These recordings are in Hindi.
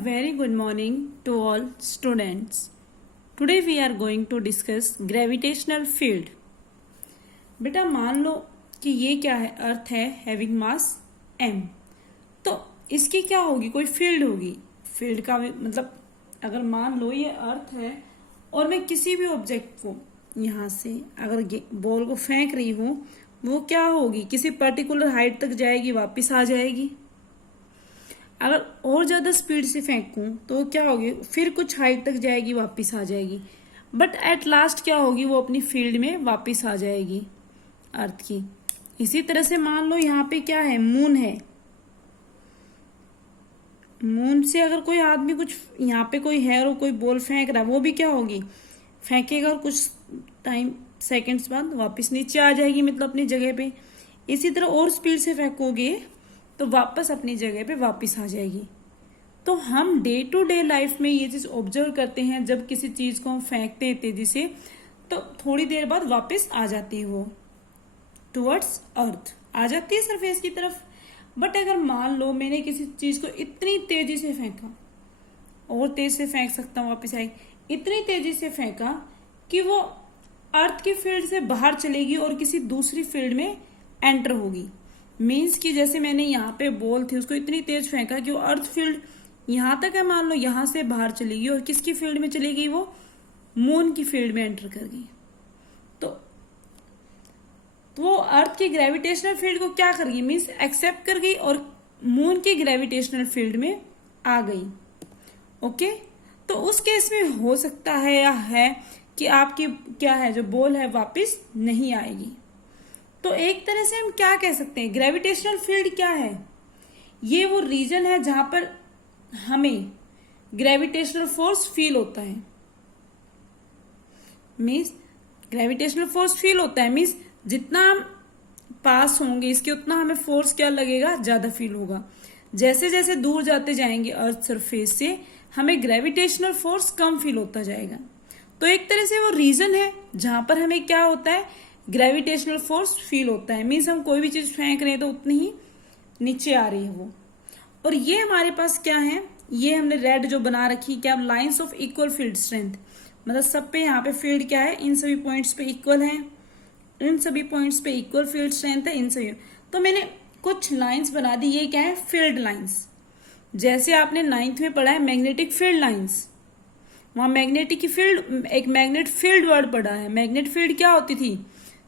very good morning to all students. Today we are going to discuss gravitational field. बेटा मान लो कि ये क्या है, अर्थ है हैविंग मास m, तो इसकी क्या होगी, कोई फील्ड होगी. फील्ड का मतलब अगर मान लो ये अर्थ है और मैं किसी भी ऑब्जेक्ट को यहाँ से अगर बॉल को फेंक रही हूँ, वो क्या होगी, किसी पर्टिकुलर हाइट तक जाएगी, वापस आ जाएगी. अगर और ज़्यादा स्पीड से फेंकूं तो क्या होगी, फिर कुछ हाइट तक जाएगी, वापस आ जाएगी. बट एट लास्ट क्या होगी, वो अपनी फील्ड में वापस आ जाएगी अर्थ की. इसी तरह से मान लो यहाँ पे क्या है, मून है. मून से अगर कोई आदमी कुछ यहाँ पे कोई है और कोई बॉल फेंक रहा है, वो भी क्या होगी, फेंकेगा और कुछ टाइम सेकंड्स बाद वापस नीचे आ जाएगी, मतलब अपनी जगह पे. इसी तरह और स्पीड से फेंकोगे तो वापस अपनी जगह पे वापस आ जाएगी. तो हम डे टू डे लाइफ में ये चीज ऑब्जर्व करते हैं. जब किसी चीज को हम फेंकते हैं तेजी से, तो थोड़ी देर बाद वापस आ जाती है, वो टुवर्ड्स अर्थ आ जाती है, सरफेस की तरफ. बट अगर मान लो मैंने किसी चीज को इतनी तेजी से फेंका, और तेज से फेंक सकता हूँ, वापस आएगी, इतनी तेजी से फेंका कि वो अर्थ की फील्ड से बाहर चलेगी और किसी दूसरी फील्ड में एंटर होगी. मीन्स कि जैसे मैंने यहाँ पे बॉल थी, उसको इतनी तेज फेंका कि वो अर्थ फील्ड यहाँ तक है, मान लो यहाँ से बाहर चली गई और किसकी फील्ड में चली गई, वो मून की फील्ड में एंटर कर गई. तो वो अर्थ की ग्रेविटेशनल फील्ड को क्या कर गई, मीन्स एक्सेप्ट कर गई और मून की ग्रेविटेशनल फील्ड में आ गई. ओके, तो उस केस में हो सकता है या है कि आपकी क्या है, जो बॉल है वापिस नहीं आएगी. तो एक तरह से हम क्या कह सकते हैं, ग्रेविटेशनल फील्ड क्या है, ये वो रीजन है जहां पर हमें ग्रेविटेशनल फोर्स फील होता है. मीन्स ग्रेविटेशनल फोर्स फील होता है, मीन्स जितना हम पास होंगे इसके उतना हमें फोर्स क्या लगेगा, ज्यादा फील होगा. जैसे जैसे दूर जाते जाएंगे अर्थ सरफेस से, हमें ग्रेविटेशनल फोर्स कम फील होता जाएगा. तो एक तरह से वो रीजन है जहां पर हमें क्या होता है, ग्रेविटेशनल फोर्स फील होता है. मीन्स हम कोई भी चीज फेंक रहे हैं तो उतनी ही नीचे आ रही है वो. और ये हमारे पास क्या है, ये हमने रेड जो बना रखी, क्या lines of equal field strength, मतलब सब पे यहाँ पे फील्ड क्या है, इन सभी पॉइंट्स पे इक्वल है, इन सभी पॉइंट्स पे इक्वल फील्ड स्ट्रेंथ है, इन सभी. तो मैंने कुछ लाइंस बना दी, ये क्या है, फील्ड लाइंस. जैसे आपने 9th में पढ़ा है मैग्नेटिक फील्ड लाइंस, वहां मैग्नेटिक की फील्ड, एक मैग्नेट फील्ड वर्ड पढ़ा है. मैग्नेट फील्ड क्या होती थी,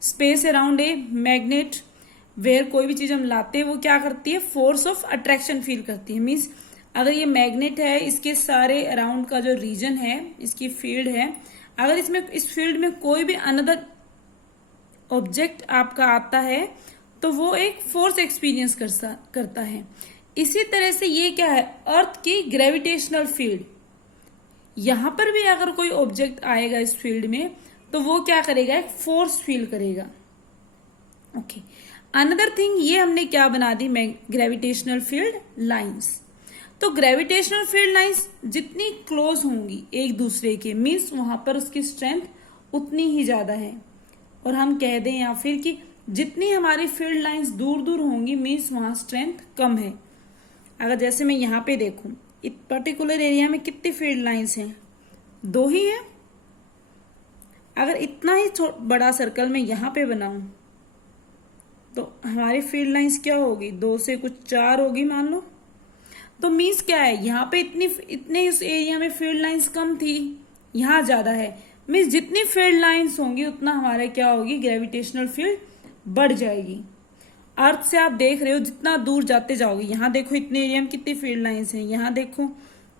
space around a magnet, where कोई भी चीज हम लाते हैं वो क्या करती है, फोर्स ऑफ अट्रैक्शन फील करती है. मीन्स अगर ये मैग्नेट है, इसके सारे अराउंड का जो रीजन है, इसकी फील्ड है, अगर इसमें इस फील्ड में कोई भी अनदर ऑब्जेक्ट आपका आता है तो वो एक फोर्स एक्सपीरियंस करता है. इसी तरह से ये क्या है, अर्थ की ग्रेविटेशनल फील्ड. यहां पर भी अगर कोई ऑब्जेक्ट आएगा इस फील्ड में तो वो क्या करेगा, एक फोर्स फील करेगा. ओके, अनदर थिंग, ये हमने क्या बना दी, ग्रेविटेशनल फील्ड लाइंस. तो ग्रेविटेशनल फील्ड लाइंस जितनी क्लोज होंगी एक दूसरे के, मीन्स वहां पर उसकी स्ट्रेंथ उतनी ही ज्यादा है. और हम कह दें या फिर कि जितनी हमारी फील्ड लाइंस दूर दूर होंगी, मीन्स वहां स्ट्रेंथ कम है. अगर जैसे मैं यहाँ पे देखूं, इस पर्टिकुलर एरिया में कितनी फील्ड लाइंस हैं, 2 ही है. अगर इतना ही बड़ा सर्कल मैं यहाँ पे बनाऊं तो हमारी फील्ड लाइंस क्या होगी, 2 से कुछ 4 होगी मान लो. तो मीन्स क्या है, यहाँ पे इतने इस एरिया में फील्ड लाइंस कम थी, यहाँ ज्यादा है. मीन्स जितनी फील्ड लाइंस होंगी उतना हमारे क्या होगी, ग्रेविटेशनल फील्ड बढ़ जाएगी. अर्थ से आप देख रहे हो जितना दूर जाते जाओगे, यहाँ देखो इतने एरिया में कितनी फील्ड लाइंस हैं, यहाँ देखो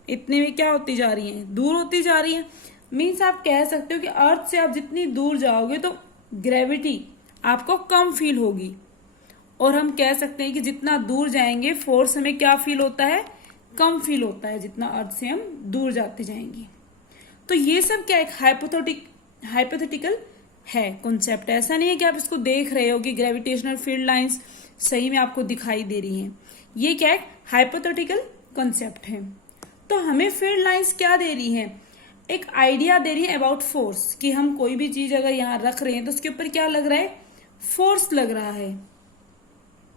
इतने में क्या होती जा रही है, दूर होती जा रही है. मीन्स आप कह सकते हो कि अर्थ से आप जितनी दूर जाओगे तो ग्रेविटी आपको कम फील होगी. और हम कह सकते हैं कि जितना दूर जाएंगे फोर्स हमें क्या फील होता है, कम फील होता है, जितना अर्थ से हम दूर जाते जाएंगे. तो ये सब क्या एक हाइपोथेटिकल है कॉन्सेप्ट. ऐसा नहीं है कि आप इसको देख रहे हो कि ग्रेविटेशनल फील्ड लाइंस सही में आपको दिखाई दे रही हैं. ये क्या एक हाइपोथेटिकल कॉन्सेप्ट है. तो हमें फील्ड लाइंस क्या दे रही है, एक आइडिया दे रही है अबाउट फोर्स, कि हम कोई भी चीज अगर यहाँ रख रहे हैं तो उसके ऊपर क्या लग रहा है, फोर्स लग रहा है.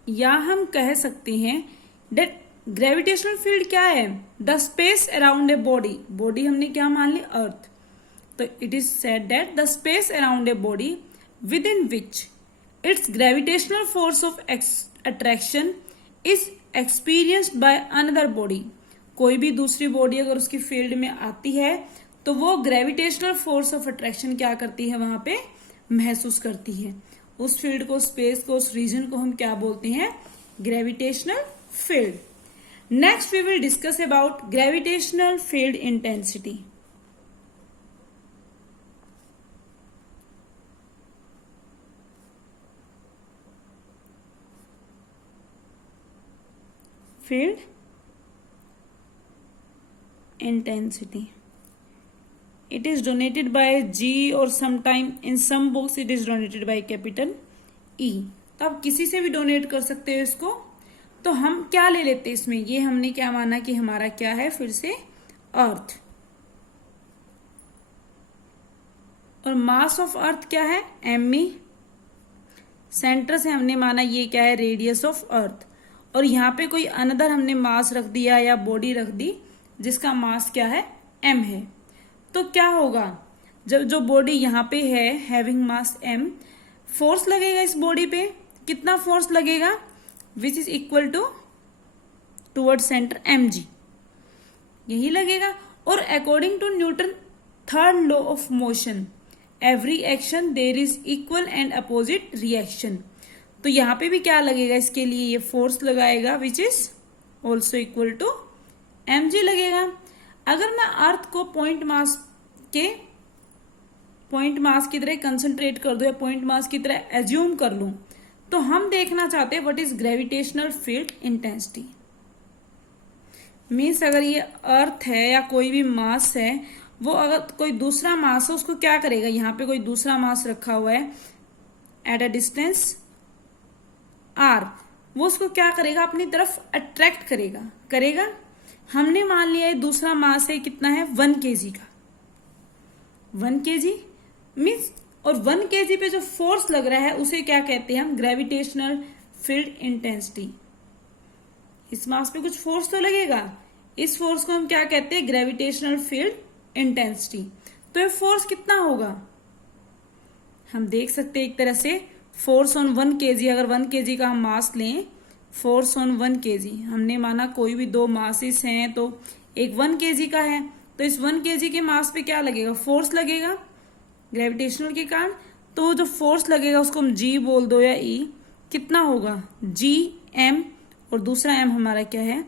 या हम कह सकते हैं डेट ग्रेविटेशनल फील्ड क्या है? The space around a body, body हमने क्या मान ली? अर्थ। तो it is said that the space around a body with in which it's gravitational force of attraction is experienced by another body. कोई भी दूसरी बॉडी अगर उसकी फील्ड में आती है तो वो ग्रेविटेशनल फोर्स ऑफ अट्रैक्शन क्या करती है? वहां पे महसूस करती है। उस फील्ड को, स्पेस को, उस रीजन को हम क्या बोलते हैं? Gravitational field. Next we will discuss about gravitational field intensity. Field intensity, it is donated by G or sometime in some books it is donated by capital E। तो आप किसी से भी डोनेट कर सकते हो इसको। तो हम क्या ले लेते हैं इसमें? ये हमने क्या माना कि हमारा क्या है? फिर से अर्थ, और मास ऑफ अर्थ क्या है? एमई। सेंटर से हमने माना ये क्या है? Radius of earth. और यहाँ पे कोई अनदर हमने मास रख दिया या बॉडी रख दी जिसका मास क्या है? m है। तो क्या होगा? जब जो बॉडी यहाँ पे है हैविंग मास m, फोर्स लगेगा इस बॉडी पे। कितना फोर्स लगेगा? Which is equal to toward centre mg, यही लगेगा। और according to Newton third law of motion, every action there is equal and opposite reaction. तो यहाँ पे भी क्या लगेगा? इसके लिए ये फोर्स लगाएगा which is also equal to mg लगेगा। अगर मैं अर्थ को पॉइंट मास की तरह कंसंट्रेट कर दूं या पॉइंट मास की तरह एज्यूम कर लूं, तो हम देखना चाहते हैं what is gravitational field intensity. Means अगर ये अर्थ है या कोई भी मास है, वो अगर कोई दूसरा मास है उसको क्या करेगा? यहाँ पे कोई दूसरा मास रखा हुआ है एट अ डिस्टेंस r, वो उसको क्या करेगा? अपनी तरफ अट्रैक्ट करेगा। हमने मान लिया है दूसरा मास है, कितना है? 1 kg का। 1 kg मीन्स, और 1 kg पे जो फोर्स लग रहा है उसे क्या कहते हैं हम? Gravitational field intensity. इस मास पे कुछ फोर्स तो लगेगा, इस फोर्स को हम क्या कहते हैं? Gravitational field intensity. तो ये फोर्स कितना होगा? हम देख सकते हैं एक तरह से फोर्स ऑन 1 kg, अगर 1 kg का हम मास लें, फोर्स ऑन 1 kg, हमने माना कोई भी दो मासेस हैं, तो एक 1 kg का है, तो इस 1 kg के मास पे क्या लगेगा? फोर्स लगेगा ग्रेविटेशनल के कारण। तो जो फोर्स लगेगा उसको हम G बोल दो या E, कितना होगा? G M, और दूसरा M हमारा क्या है?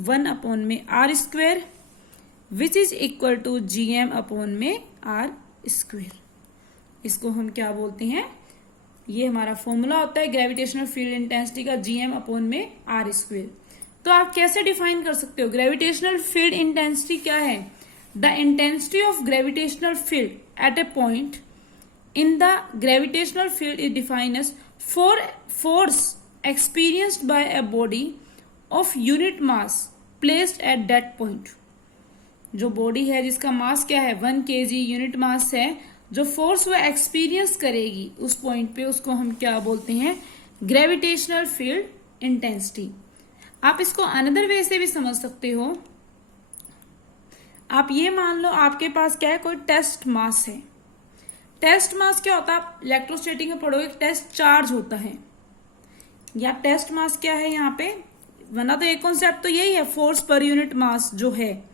1 अपॉन में R square, which is equal to GM upon में R स्क्वेयर। इसको हम क्या बोलते हैं? ये हमारा फॉर्मूला होता है ग्रेविटेशनल फील्ड इंटेंसिटी का, GM अपॉन में R स्क्वेयर। तो आप कैसे डिफाइन कर सकते हो? ग्रेविटेशनल फील्ड इंटेंसिटी क्या है? The intensity of gravitational field at a point in the gravitational field is defined as force experienced by a body of unit mass placed at that point. जो बॉडी है जिसका मास क्या है? 1 kg यूनिट मास है, जो फोर्स वो एक्सपीरियंस करेगी उस पॉइंट पे, उसको हम क्या बोलते हैं? Gravitational field intensity. आप इसको अनदर वे से भी समझ सकते हो। आप ये मान लो आपके पास क्या है? कोई टेस्ट मास है। टेस्ट मास क्या होता है? आप इलेक्ट्रोस्टैटिक में पढ़ोगे, टेस्ट चार्ज होता है। या टेस्ट मास क्या है यहाँ पे? वरना तो एक कॉन्सेप्ट तो यही है, फोर्स पर यूनिट मास जो है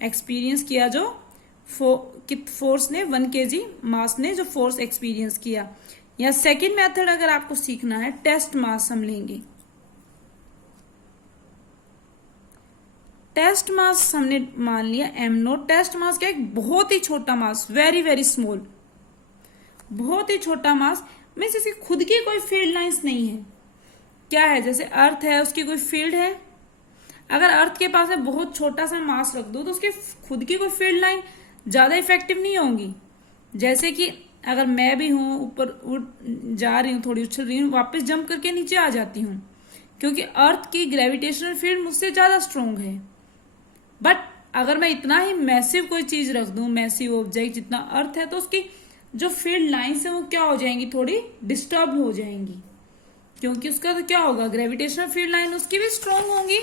एक्सपीरियंस किया, जो फोर्स ने 1 kg मास ने जो फोर्स एक्सपीरियंस किया। या सेकंड मेथड अगर आपको सीखना है, टेस्ट मास हम लेंगे। टेस्ट मास हमने मान लिया m0। टेस्ट मास क्या है? बहुत ही छोटा मास, वेरी वेरी स्मॉल, बहुत ही छोटा मास। मीन्स इसकी खुद की कोई फील्ड लाइंस नहीं है। क्या है? जैसे अर्थ है, उसकी कोई फील्ड है। अगर अर्थ के पास है बहुत छोटा सा मास रख दो तो उसकी खुद की कोई फील्ड लाइन ज्यादा इफेक्टिव नहीं होंगी। जैसे कि अगर मैं भी हूं, ऊपर जा रही हूं, थोड़ी उछल रही हूं, वापस जंप करके नीचे आ जाती हूं, क्योंकि अर्थ की ग्रेविटेशनल फील्ड मुझसे ज्यादा स्ट्रोंग है। बट अगर मैं इतना ही मैसिव कोई चीज रख दूं, मैसिव ऑब्जेक्ट जितना अर्थ है, तो उसकी जो फील्ड लाइन्स है वो क्या हो जाएंगी? थोड़ी डिस्टर्ब हो जाएंगी, क्योंकि उसका तो क्या होगा? ग्रेविटेशनल फील्ड लाइन उसकी भी स्ट्रोंग होंगी।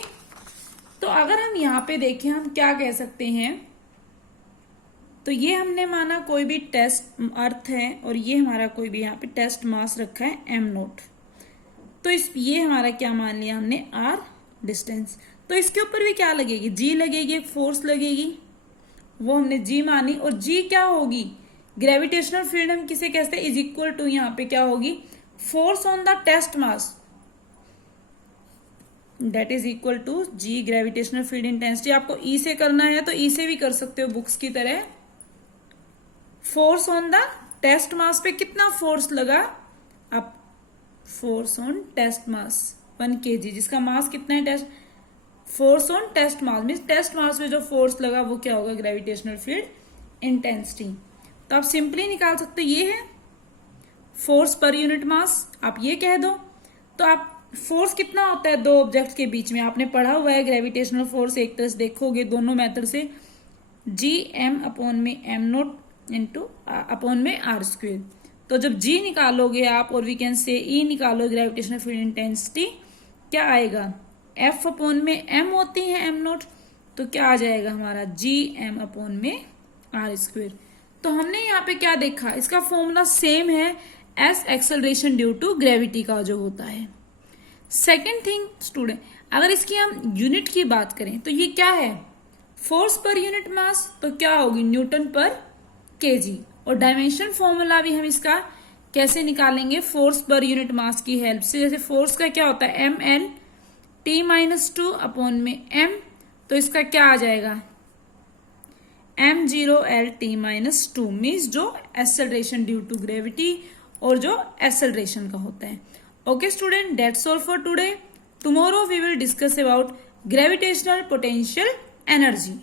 तो अगर हम यहाँ पे देखें हम क्या कह सकते हैं, तो ये हमने माना कोई भी टेस्ट अर्थ है और ये हमारा कोई भी यहाँ पे टेस्ट मास रखा है एम नोट। तो ये हमारा क्या मान लिया हमने, आर डिस्टेंस। तो इसके ऊपर भी क्या लगेगी, जी लगेगी, एक फोर्स लगेगी, वो हमने जी मानी। और जी क्या होगी, ग्रेविटेशनल फील्ड हम किसे कहते हैं, इज इक्वल टू यहाँ पे क्या होगी, force on the test mass, that is equal to g gravitational field intensity. आपको ई से करना है तो ई से भी कर सकते हो बुक्स की तरह। Force on the test mass पे कितना फोर्स लगा, अब force on test mass 1 kg, जिसका मास कितना है, test force on test mass mean test mass में जो फोर्स लगा वो क्या होगा, ग्रेविटेशनल फील्ड इंटेंसिटी। तो आप सिंपली निकाल सकते हो, ये है फोर्स पर यूनिट मास, आप ये कह दो। तो आप फोर्स कितना होता है दो ऑब्जेक्ट के बीच में, आपने पढ़ा हुआ है ग्रेविटेशनल फोर्स, एक तरह से देखोगे दोनों मेथड से, जी एम अपॉन में एम नोट इंटू अपॉन में आर स्क्वेयर। तो जब जी निकालोगे आप और वी कैन से ई निकालो ग्रेविटेशनल फील्ड इंटेंसिटी, क्या आएगा, एफ अपॉन में एम होती है एम नोट, तो क्या आ जाएगा हमारा जी एम अपॉन में आर स्क्वेयर। तो हमने यहाँ पे क्या देखा, इसका फॉर्मूला सेम है as acceleration due to gravity का जो होता है। सेकेंड थिंग स्टूडेंट, अगर इसकी हम यूनिट की बात करें तो ये क्या है, फोर्स पर यूनिट मास, तो क्या होगी न्यूटन पर केजी। और डायमेंशन फॉर्मूला भी हम इसका कैसे निकालेंगे, फोर्स पर यूनिट मास की हेल्प से। जैसे फोर्स का क्या होता है, एम एल T-2 अपॉन में m, तो इसका क्या आ जाएगा, m0L T-2 मीन्स जो एक्सेलरेशन ड्यू टू ग्रेविटी और जो एक्सेलरेशन का होता है। Okay student, that's all for today. Tomorrow we will discuss about gravitational potential energy.